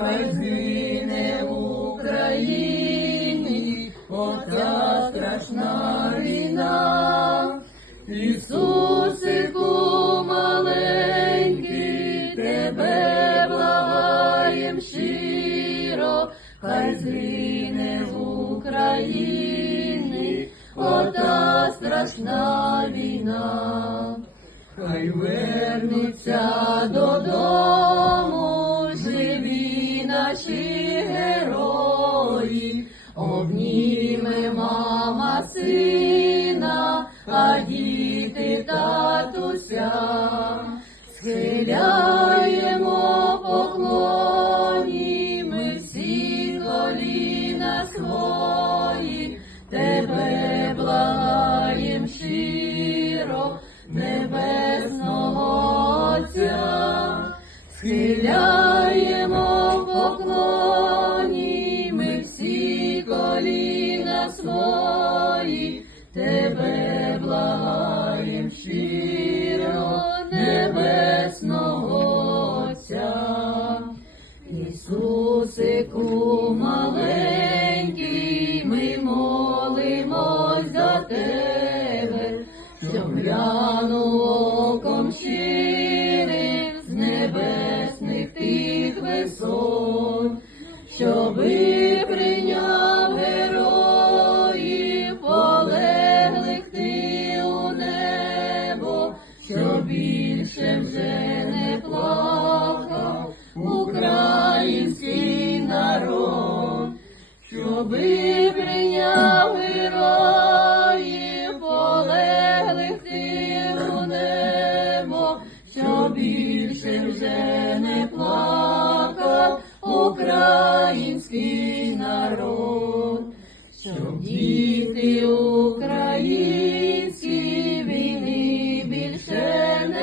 хай згине в Україні оця страшна війна. Ісусику маленький, тебе благаєм щиро, хай згине в Україні ота страшна війна. Хай вернуться додому обніме мама сина, а діти татуся, схиляємо поклоні, ми всі коліна свої, тебе благаєм щиро, небесного Отця, схиляємо тебе благаєм щиро, небесного Отця. Ісусику маленький, ми молимось за тебе, щоб глянув оком щирим з небесних тих висот, щоби більше вже не плакав український народ, щоби прийняв героїв, полеглих у небо, що більше вже не плакав український народ, щоб діти українські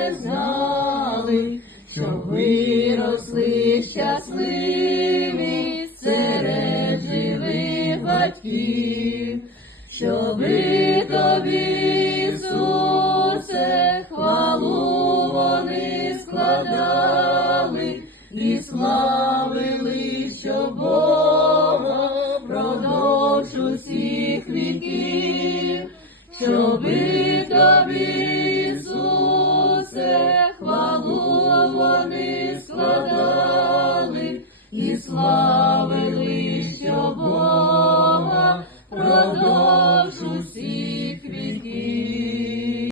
не знали, щоб виросли щасливі серед живих батьків, щоби тобі, Ісусе, хвалу вони складали і славили, що Бога продовж усіх віків, щоби тобі, і славили.